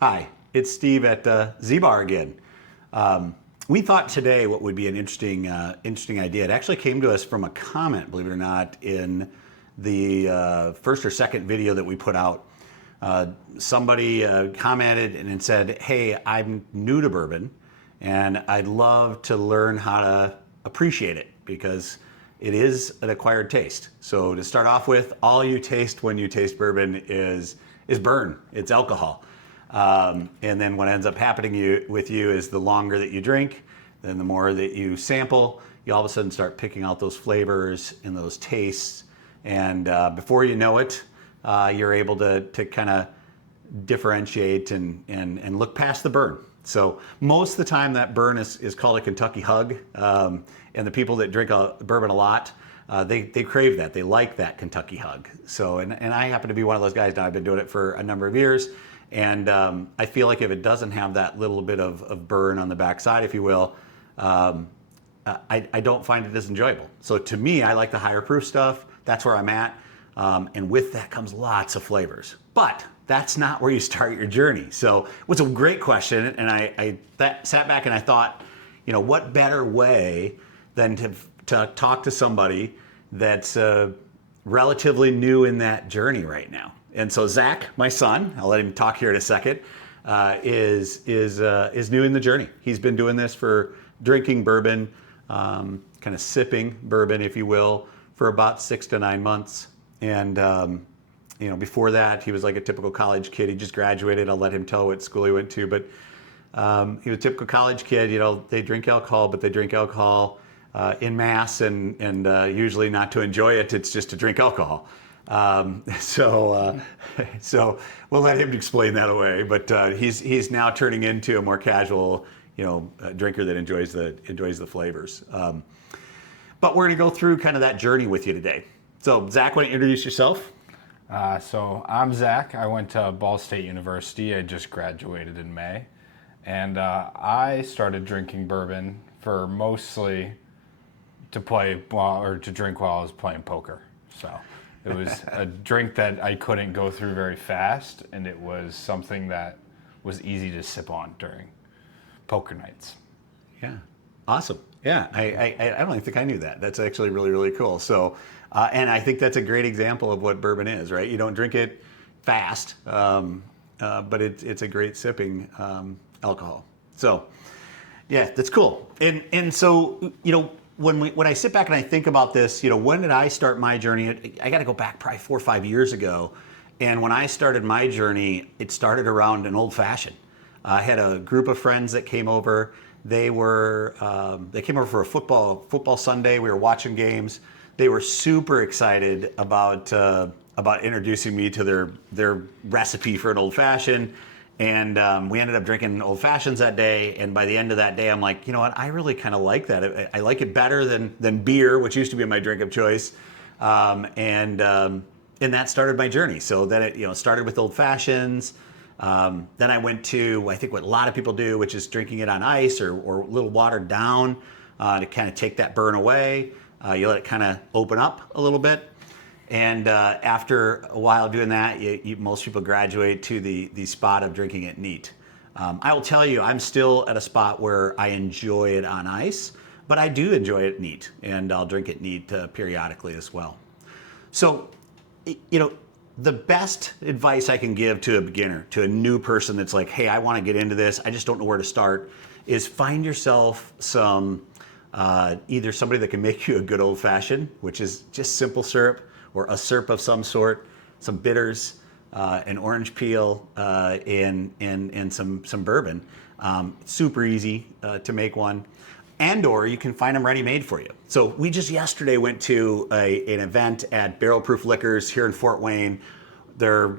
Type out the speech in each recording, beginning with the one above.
Hi, it's Steve at Zbar again. We thought today what would be an interesting idea. It actually came to us from a comment, believe it or not, in the first or second video that we put out. Somebody commented and said, "Hey, I'm new to bourbon, and I'd love to learn how to appreciate it because it is an acquired taste." So to start off with, all you taste when you taste bourbon is burn. It's alcohol. And then what ends up happening with you is the longer that you drink, then the more that you sample, you all of a sudden start picking out those flavors and those tastes. And before you know it, you're able to kind of differentiate and look past the burn. So most of the time that burn is called a Kentucky hug. And the people that drink bourbon a lot, they crave that. They like that Kentucky hug. So, and I happen to be one of those guys now. I've been doing it for a number of years. And I feel like if it doesn't have that little bit of burn on the backside, if you will, I don't find it as enjoyable. So to me, I like the higher proof stuff. That's where I'm at. And with that comes lots of flavors. But that's not where you start your journey. So it was a great question. And I sat back and I thought, what better way than to talk to somebody that's relatively new in that journey right now. And so Zach, my son, I'll let him talk here in a second, is new in the journey. He's been doing this for drinking bourbon, kind of sipping bourbon, if you will, for about 6 to 9 months. And before that, he was like a typical college kid. He just graduated. I'll let him tell what school he went to, but he was a typical college kid. They drink alcohol, but they drink alcohol in mass, and usually not to enjoy it. It's just to drink alcohol. So we'll let him explain that away. But he's now turning into a more casual, drinker that enjoys the flavors. But we're going to go through kind of that journey with you today. So Zach, why don't you introduce yourself? So I'm Zach. I went to Ball State University. I just graduated in May, and I started drinking bourbon for mostly to drink while I was playing poker. So. It was a drink that I couldn't go through very fast, and it was something that was easy to sip on during poker nights. Yeah, awesome. Yeah, I don't even think I knew that. That's actually really, really cool. So, and I think that's a great example of what bourbon is, right? You don't drink it fast, but it's a great sipping alcohol. So, yeah, that's cool. And so, when I sit back and I think about this, when did I start my journey? I got to go back probably 4 or 5 years ago. And when I started my journey, it started around an old fashioned. I had a group of friends that came over. They came over for a football Sunday. We were watching games. They were super excited about introducing me to their recipe for an old fashioned. And we ended up drinking old fashions that day. And by the end of that day, I'm like, you know what? I really kind of like that. I like it better than beer, which used to be my drink of choice. And that started my journey. So then it started with old fashions. Then I went to, I think what a lot of people do, which is drinking it on ice or a little watered down to kind of take that burn away. You let it kind of open up a little bit. And after a while doing that, most people graduate to the spot of drinking it neat. I will tell you, I'm still at a spot where I enjoy it on ice, but I do enjoy it neat, and I'll drink it neat periodically as well. So, the best advice I can give to a beginner, to a new person that's like, hey, I want to get into this, I just don't know where to start, is find yourself some, either somebody that can make you a good old fashioned, which is just simple syrup, or a syrup of some sort, some bitters, an orange peel, and some bourbon. Super easy to make one. Or you can find them ready-made for you. So we just yesterday went to an event at Barrel Proof Liquors here in Fort Wayne. They're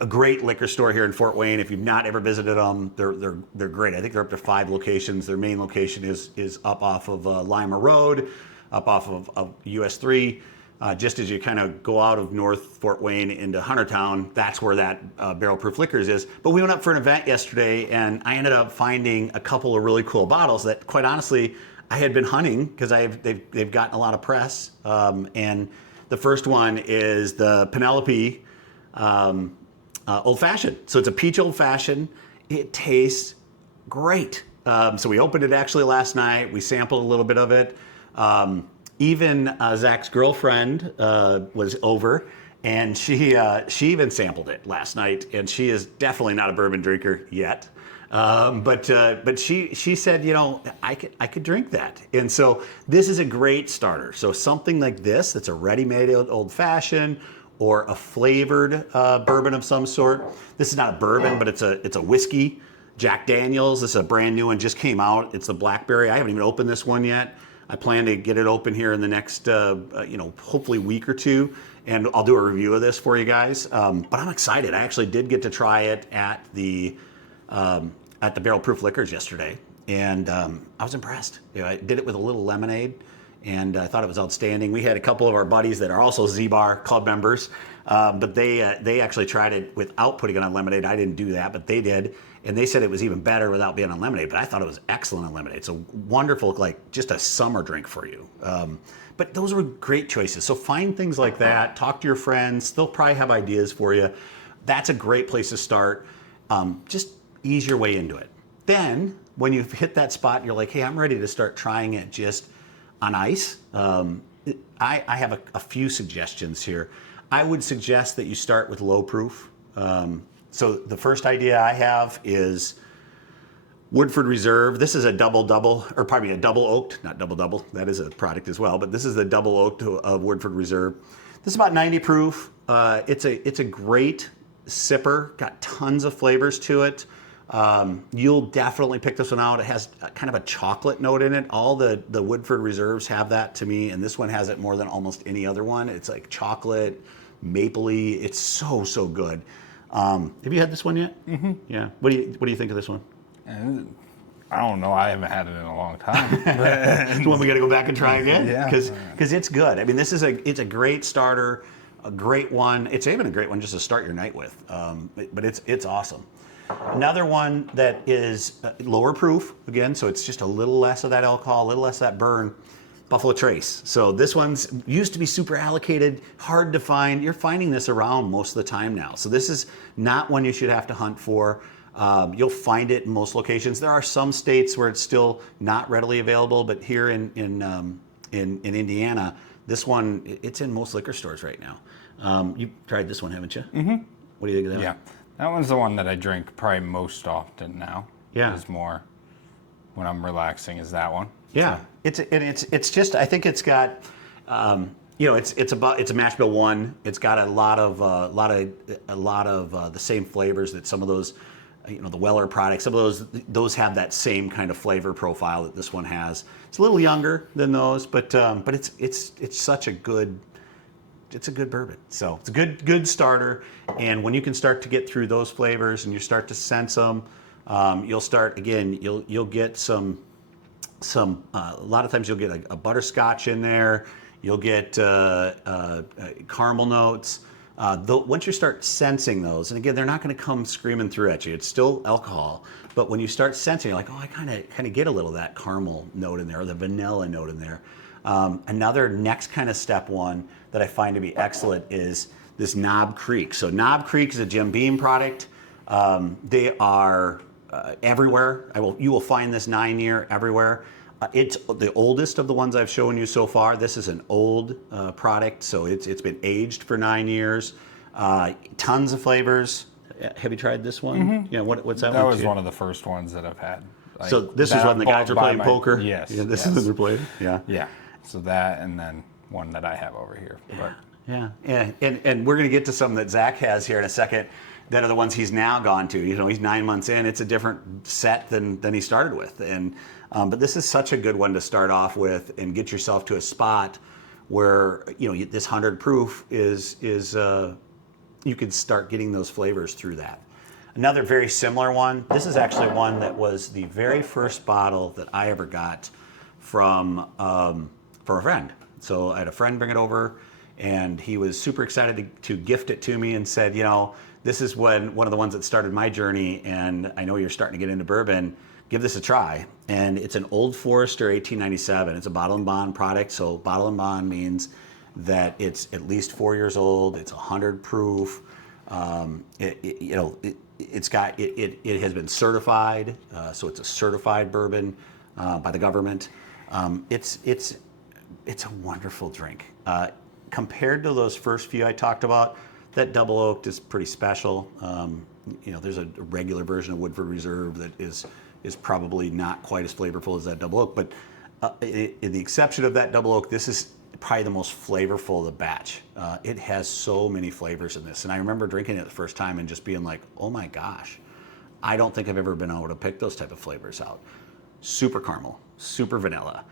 a great liquor store here in Fort Wayne. If you've not ever visited them, they're great. I think they're up to 5 locations. Their main location is up off of Lima Road, up off of US 3. Just as you kind of go out of North Fort Wayne into Huntertown, that's where that Barrel Proof Liquors is. But we went up for an event yesterday, and I ended up finding a couple of really cool bottles that, quite honestly, I had been hunting because they've gotten a lot of press. And the first one is the Penelope Old Fashion. So it's a peach Old Fashion. It tastes great. So we opened it actually last night. We sampled a little bit of it. Even Zach's girlfriend was over, and she even sampled it last night. And she is definitely not a bourbon drinker yet. But she said, I could drink that. And so this is a great starter. So something like this that's a ready-made old fashioned or a flavored bourbon of some sort. This is not a bourbon, but it's a whiskey. Jack Daniels. This is a brand new one, just came out. It's the Blackberry. I haven't even opened this one yet. I plan to get it open here in the next, hopefully week or two, and I'll do a review of this for you guys. But I'm excited. I actually did get to try it at the Barrel Proof Liquors yesterday, and I was impressed. I did it with a little lemonade, and I thought it was outstanding. We had a couple of our buddies that are also Zbar Club members, but they actually tried it without putting it on lemonade. I didn't do that, but they did, and they said it was even better without being on lemonade. But I thought it was excellent on lemonade. It's a wonderful, just a summer drink for you. But those were great choices. So find things like that. Talk to your friends. They'll probably have ideas for you. That's a great place to start. Just ease your way into it. Then, when you've hit that spot, you're like, hey, I'm ready to start trying it just on ice. I have a few suggestions here. I would suggest that you start with low proof. So the first idea I have is Woodford Reserve. This is a double oaked, not double. That is a product as well, but this is the double oaked of Woodford Reserve. This is about 90 proof. It's a great sipper. Got tons of flavors to it. You'll definitely pick this one out. It has kind of a chocolate note in it. All the Woodford Reserves have that to me, and this one has it more than almost any other one. It's like chocolate, mapley. It's so good. Have you had this one yet? Mm-hmm. Yeah. What do you think of this one? I don't know. I haven't had it in a long time. It's one we got to go back and try again. Yeah. Because it's good. I mean, it's a great starter, a great one. It's even a great one just to start your night with. But it's awesome. Another one that is lower proof, again, so it's just a little less of that alcohol, a little less of that burn, Buffalo Trace. So this one's used to be super allocated, hard to find. You're finding this around most of the time now. So this is not one you should have to hunt for. You'll find it in most locations. There are some states where it's still not readily available, but here in Indiana, this one, it's in most liquor stores right now. You've tried this one, haven't you? Mm-hmm. What do you think of that? Yeah. That one's the one that I drink probably most often now. Yeah. Is more when I'm relaxing is that one. Yeah. So. It's just, I think it's got, it's a mash bill one. It's got a lot of the same flavors that some of those, the Weller products. Some of those have that same kind of flavor profile that this one has. It's a little younger than those, but it's such a good. It's a good bourbon. So it's a good starter. And when you can start to get through those flavors and you start to sense them, you'll start again. You'll get some. A lot of times you'll get a butterscotch in there. You'll get caramel notes. Once you start sensing those, and again, they're not going to come screaming through at you. It's still alcohol, but when you start sensing, you're like, oh, I kind of get a little of that caramel note in there, or the vanilla note in there. Another next kind of step one that I find to be excellent is this Knob Creek. So Knob Creek is a Jim Beam product. They are everywhere. You will find this 9-year everywhere. It's the oldest of the ones I've shown you so far. This is an old product, so it's been aged for 9 years. Tons of flavors. Have you tried this one? Mm-hmm. Yeah. What's that one? That was one of the first ones that I've had. So this is when the guys are playing poker. Yes. Yeah, this is when they're playing. Yeah. Yeah. So that, and then one that I have over here. But. Yeah. And we're going to get to some that Zach has here in a second that are the ones he's now gone to. He's 9 months in. It's a different set than he started with. But this is such a good one to start off with and get yourself to a spot where, this 100 proof is you can start getting those flavors through that. Another very similar one. This is actually one that was the very first bottle that I ever got from a friend. So I had a friend bring it over, and he was super excited to gift it to me and said, this is one of the ones that started my journey, and I know you're starting to get into bourbon. Give this a try. And it's an Old Forester 1897. It's a bottle and bond product. So bottle and bond means that it's at least 4 years old. It's 100 proof. it has been certified, so it's a certified bourbon by the government. It's a wonderful drink. Compared to those first few I talked about, that double oaked is pretty special. There's a regular version of Woodford Reserve that is probably not quite as flavorful as that double oak, but in the exception of that double oak, this is probably the most flavorful of the batch. It has so many flavors in this, and I remember drinking it the first time and just being like, oh my gosh, I don't think I've ever been able to pick those type of flavors out. Super caramel, super vanilla.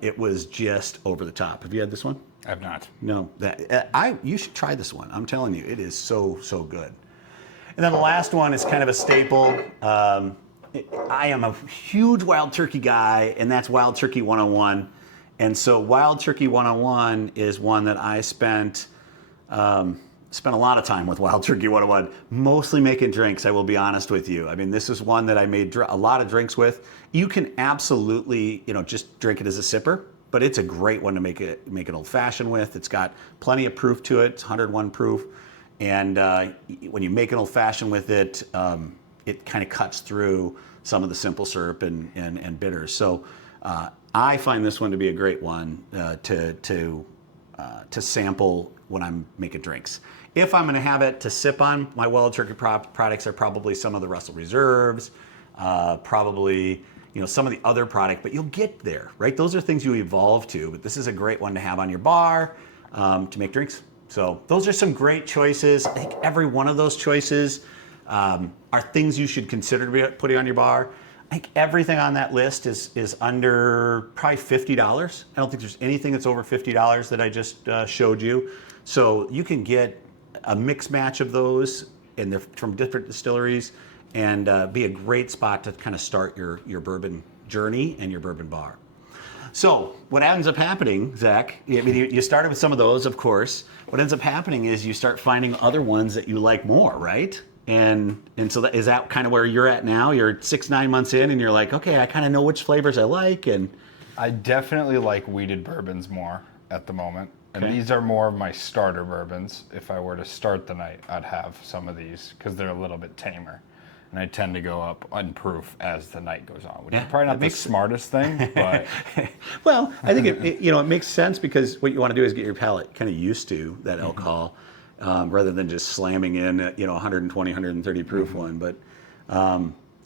It was just over the top. Have you had this one? I've not. No, you should try this one. I'm telling you, it is so good. And then the last one is kind of a staple. I am a huge Wild Turkey guy, and that's Wild Turkey 101. And so Wild Turkey 101 is one that I spent a lot of time with Wild Turkey 101, mostly making drinks, I will be honest with you. I mean, this is one that I made a lot of drinks with. You can absolutely, just drink it as a sipper, but it's a great one to make an old fashioned with. It's got plenty of proof to it. It's 101 proof. And when you make an old fashioned with it, it kind of cuts through some of the simple syrup and bitters. So I find this one to be a great one to sample when I'm making drinks. If I'm going to have it to sip on, my Wild Turkey products are probably some of the Russell Reserves, probably some of the other product, but you'll get there, right? Those are things you evolve to, but this is a great one to have on your bar to make drinks. So those are some great choices. I think every one of those choices are things you should consider putting on your bar. I think everything on that list is under probably $50. I don't think there's anything that's over $50 that I just showed you. So you can get a mix match of those, and they're from different distilleries, and be a great spot to kind of start your bourbon journey and your bourbon bar. So what ends up happening, Zach, I mean, you started with some of those, of course. What ends up happening is you start finding other ones that you like more, right? And so is that kind of where you're at now? You're 6-9 months in, and you're like, okay, I kind of know which flavors I like. And I definitely like wheated bourbons more at the moment. And Okay. these are more of my starter bourbons. If I were to start the night, I'd have some of these because they're a little bit tamer. And I tend to go up on proof as the night goes on, which is probably not the smartest thing, but well, I think it makes sense, because what you want to do is get your palate kind of used to that alcohol, rather than just slamming in 120, 130 proof one. But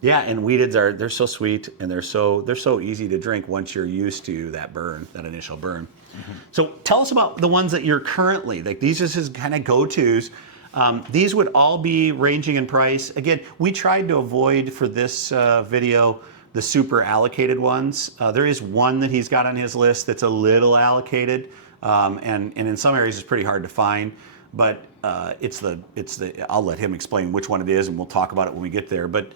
yeah, and wheateds they're so sweet, and they're so easy to drink once you're used to that initial burn. So tell us about the ones that you're currently, like these is his kind of go-tos. These would all be ranging in price. Again, we tried to avoid for this video the super allocated ones. There is one that he's got on his list that's a little allocated, and in some areas it's pretty hard to find. But it's the I'll let him explain which one it is, and we'll talk about it when we get there. But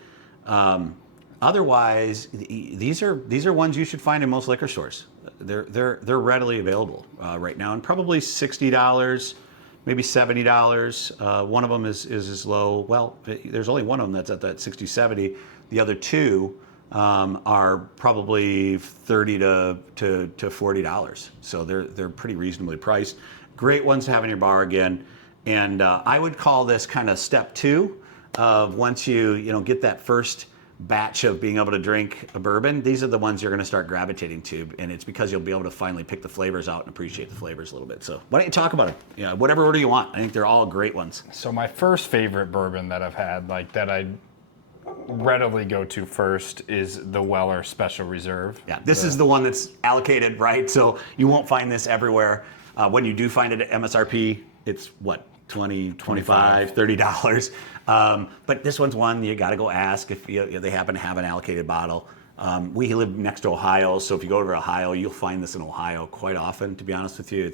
otherwise, these are ones you should find in most liquor stores. They're readily available right now, and probably $60. Maybe $70. One of them is as low. Well, there's only one of them that's at that 60, 70. The other two are probably $30 to $40. So they're pretty reasonably priced. Great ones to have in your bar again. And I would call this kind of step 2 of once you get that first batch of being able to drink a bourbon. These are the ones you're going to start gravitating to, and it's because you'll be able to finally pick the flavors out and appreciate the flavors a little bit. So why don't you talk about it? Yeah, whatever order you want. I think they're all great ones. So my first favorite bourbon that I've had, like that I readily go to first, is the Weller Special Reserve. Yeah, this is the one that's allocated, right? So you won't find this everywhere. When you do find it at MSRP, it's what, $20, $25, $30. But this one's one you got to go ask if they happen to have an allocated bottle. We live next to Ohio, so if you go over to Ohio, you'll find this in Ohio quite often, to be honest with you.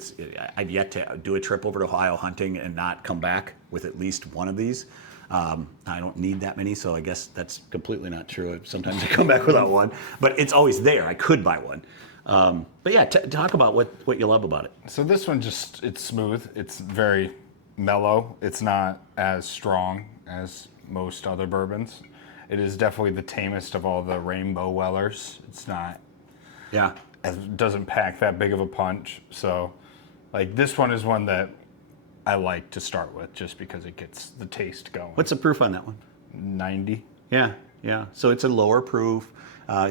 I've yet to do a trip over to Ohio hunting and not come back with at least one of these. I don't need that many, so I guess that's completely not true. Sometimes I come back without one, but it's always there. I could buy one. But yeah, talk about what you love about it. So this one it's smooth. It's very mellow. It's not as strong as most other bourbons. It is definitely the tamest of all the Rainbow Wellers. It's not, it doesn't pack that big of a punch. So like this one is one that I like to start with just because it gets the taste going. What's the proof on that one? 90. Yeah, yeah. So it's a lower proof.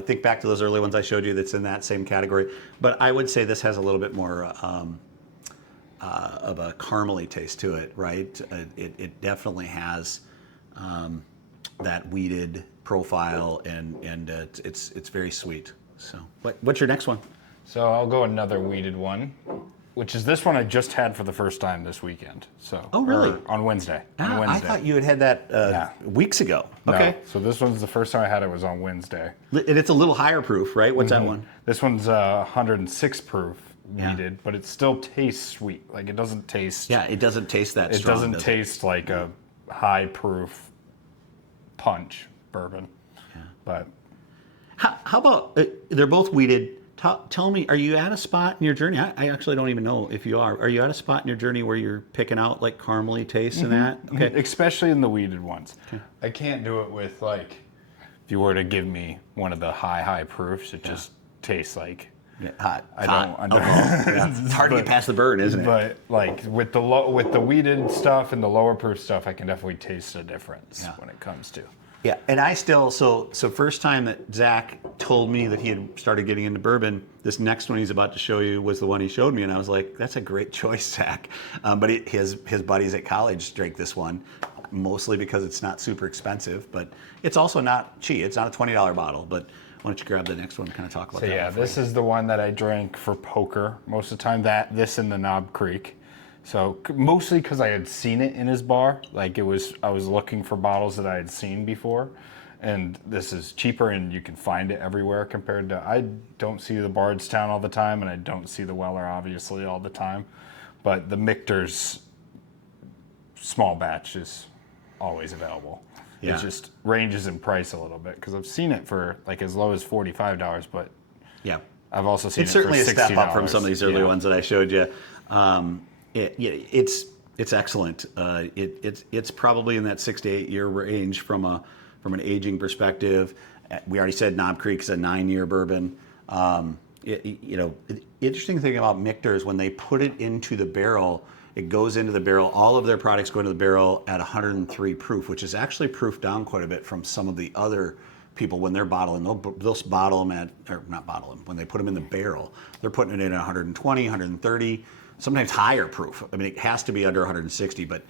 Think back to those early ones I showed you that's in that same category. But I would say this has a little bit more of a caramely taste to it, right? It definitely has that wheated profile, and it's very sweet. So, what's your next one? So I'll go another wheated one, which is this one I just had for the first time this weekend. So Oh, really? or on Wednesday. On I Wednesday. thought you had that weeks ago. No, Okay. so this one's the first time I had it was on Wednesday. And it's a little higher proof, right? What's that one? This one's 106 proof wheated, but it still tastes sweet. Like it doesn't taste. Yeah, it doesn't taste that It strong. doesn't does taste like a high proof punch bourbon. Yeah. But How about they're both wheated? Tell me, are you at a spot in your journey? I actually don't even know if you are. Are you at a spot in your journey where you're picking out like caramely tastes and that? Okay. Especially in the wheated ones. Okay. I can't do it with like, if you were to give me one of the high proofs, it just tastes like. Yeah, hot. I don't. Yeah. It's hard to get past the burn, isn't it? But like with the wheated stuff and the lower proof stuff, I can definitely taste the difference when it comes to. Yeah, and I still so first time that Zach told me that he had started getting into bourbon, this next one he's about to show you was the one he showed me, and I was like, "That's a great choice, Zach." But his buddies at college drank this one, mostly because it's not super expensive, but it's also not cheap. It's not a $20 bottle. But why don't you grab the next one and kind of talk about that? So yeah, this is the one that I drank for poker most of the time. This in the Knob Creek. So mostly because I had seen it in his bar, like I was looking for bottles that I had seen before, and this is cheaper and you can find it everywhere compared to, I don't see the Bardstown all the time and I don't see the Weller obviously all the time, but the Michter's small batch is always available. Yeah. It just ranges in price a little bit because I've seen it for like as low as $45, but yeah, I've also seen it's it certainly for $60. a step up from some of these earlier ones that I showed you. It's excellent. It's probably in that 6 to 8 year range from an aging perspective. We already said Knob Creek's a 9-year bourbon. The interesting thing about Michter is when they put it into the barrel, it goes into the barrel. All of their products go into the barrel at 103 proof, which is actually proofed down quite a bit from some of the other people when they're bottling. They'll bottle them when they put them in the barrel. They're putting it in at 120, 130. Sometimes higher proof. I mean, it has to be under 160, but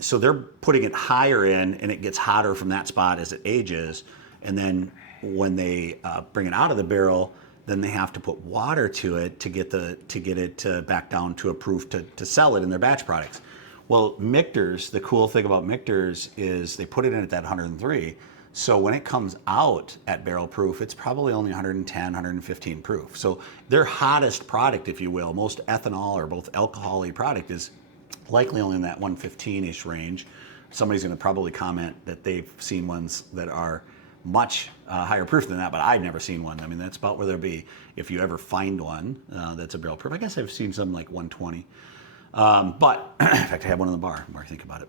so they're putting it higher in, and it gets hotter from that spot as it ages. And then when they bring it out of the barrel, then they have to put water to it to get it back down to a proof to sell it in their batch products. Well, Michter's, the cool thing about Michter's is they put it in at that 103. So when it comes out at barrel proof, it's probably only 110, 115 proof. So their hottest product, if you will, most ethanol or both alcohol-y product is likely only in that 115-ish range. Somebody's going to probably comment that they've seen ones that are much higher proof than that, but I've never seen one. I mean, that's about where they'll be if you ever find one that's a barrel proof. I guess I've seen some like 120. But in fact, I have one in the bar, the more I think about it.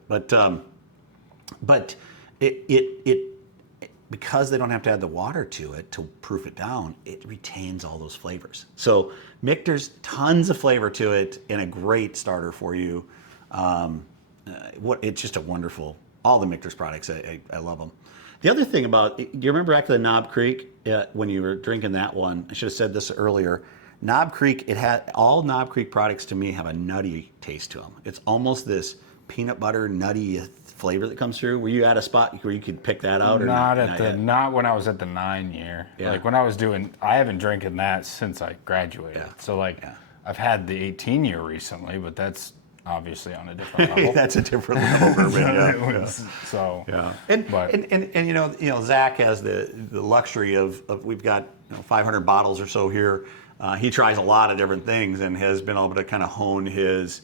But it because they don't have to add the water to it to proof it down, it retains all those flavors. So Michter's tons of flavor to it and a great starter for you. It's just a wonderful, all the Michter's products, I love them. The other thing about, do you remember back to the Knob Creek when you were drinking that one? I should have said this earlier. Knob Creek, all Knob Creek products to me have a nutty taste to them. It's almost this peanut butter nutty flavor that comes through. Were you at a spot where you could pick that out, or not when I was at the 9-year. Yeah. Like when I was I haven't drinking that since I graduated. Yeah. So I've had the 18-year recently, but that's obviously on a different level. That's a different level bourbon. So yeah. And you know Zach has the luxury of we've got 500 bottles or so here. He tries a lot of different things and has been able to kind of hone his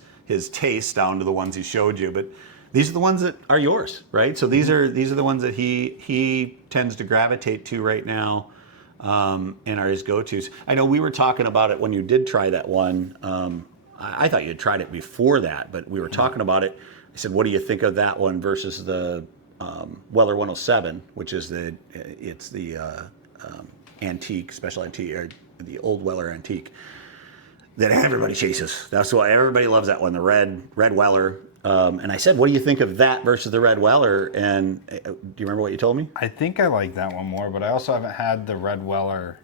taste down to the ones he showed you, but these are the ones that are yours, right? So these are the ones that he tends to gravitate to right now, and are his go-tos. I know we were talking about it when you did try that one. I thought you had tried it before that, but we were talking about it. I said, "What do you think of that one versus the Weller 107, which is the antique, special antique, or the old Weller antique that everybody chases. That's why everybody loves that one, the red Weller. And I said, what do you think of that versus the Red Weller? And do you remember what you told me? I think I like that one more, but I also haven't had the Red Weller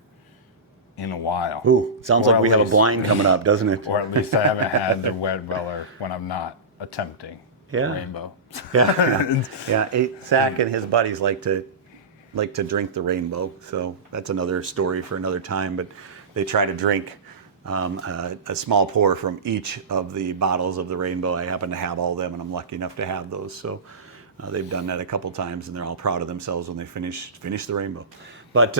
in a while. Ooh, sounds Or like at we have a least- blind coming up, doesn't it? Or at least I haven't had the Red Weller when I'm not attempting Yeah. rainbow. Yeah. Zach and his buddies like to drink the rainbow, so that's another story for another time. But they try to drink a small pour from each of the bottles of the rainbow. I happen to have all of them, and I'm lucky enough to have those. So they've done that a couple times, and they're all proud of themselves when they finish the rainbow. But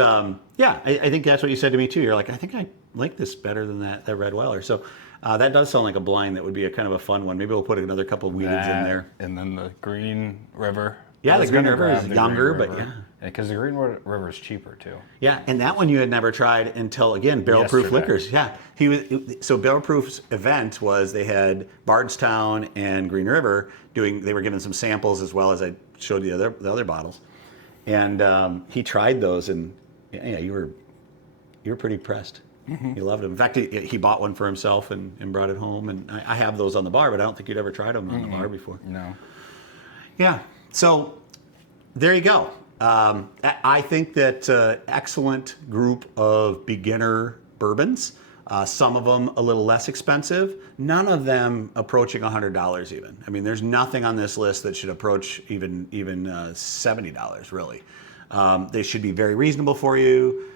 yeah, I think that's what you said to me too. You're like, I think I like this better than that Red Weller. So that does sound like a blind that would be a kind of a fun one. Maybe we'll put another couple of Wheateds in there. And then the Green River. Yeah, I was the Green gonna River grab is the younger, Green but River. yeah. Because the Green River is cheaper too. Yeah, and that one you had never tried until, again, Barrel Proof Yesterday. Liquors. Yeah, so Barrel Proof's event was they had Bardstown and Green River they were giving some samples as well as I showed you the other bottles, and he tried those, and yeah, you were pretty impressed. Mm-hmm. You loved them. In fact, he bought one for himself and brought it home, and I have those on the bar, but I don't think you'd ever tried them on the bar before. No. Yeah, so there you go. I think that excellent group of beginner bourbons. Some of them a little less expensive. None of them approaching $100 even. I mean, there's nothing on this list that should approach even $70 really. They should be very reasonable for you.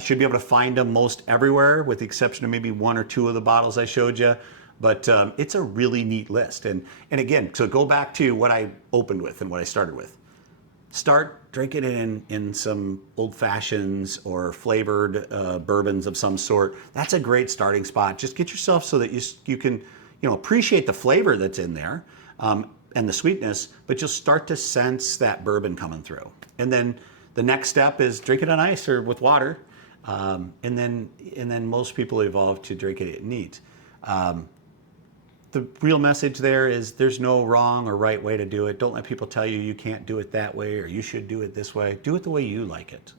Should be able to find them most everywhere, with the exception of maybe one or two of the bottles I showed you. But it's a really neat list. And again, so go back to what I opened with and what I started with. Start drinking it in some old fashions or flavored bourbons of some sort. That's a great starting spot. Just get yourself so that you can appreciate the flavor that's in there and the sweetness, but you'll start to sense that bourbon coming through. And then the next step is drink it on ice or with water, and then most people evolve to drink it neat. The real message there is there's no wrong or right way to do it. Don't let people tell you can't do it that way or you should do it this way. Do it the way you like it.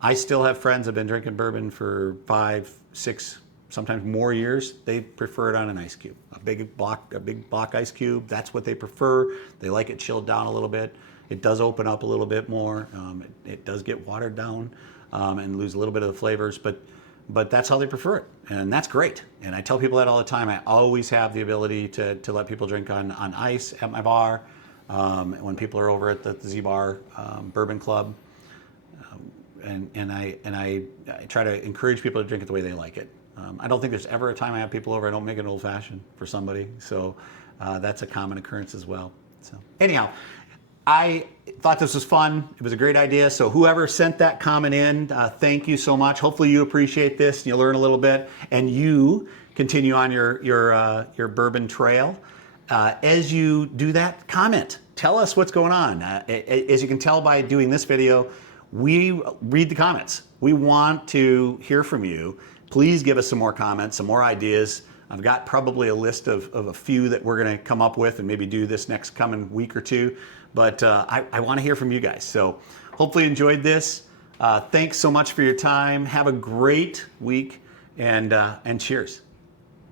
I still have friends that have been drinking bourbon for 5, 6, sometimes more years. They prefer it on an ice cube, a big block ice cube. That's what they prefer. They like it chilled down a little bit. It does open up a little bit more. It does get watered down and lose a little bit of the flavors, but that's how they prefer it, and that's great. And I tell people that all the time. I always have the ability to let people drink on ice at my bar when people are over at the Zbar Bourbon Club, and I try to encourage people to drink it the way they like it. I don't think there's ever a time I have people over I don't make an old fashioned for somebody, so that's a common occurrence as well. So anyhow, I thought this was fun. It was a great idea. So whoever sent that comment in, thank you so much. Hopefully you appreciate this and you learn a little bit and you continue on your bourbon trail. As you do that, comment. Tell us what's going on. As you can tell by doing this video, we read the comments. We want to hear from you. Please give us some more comments, some more ideas. I've got probably a list of a few that we're going to come up with and maybe do this next coming week or two. But I want to hear from you guys. So hopefully you enjoyed this. Thanks so much for your time. Have a great week and cheers.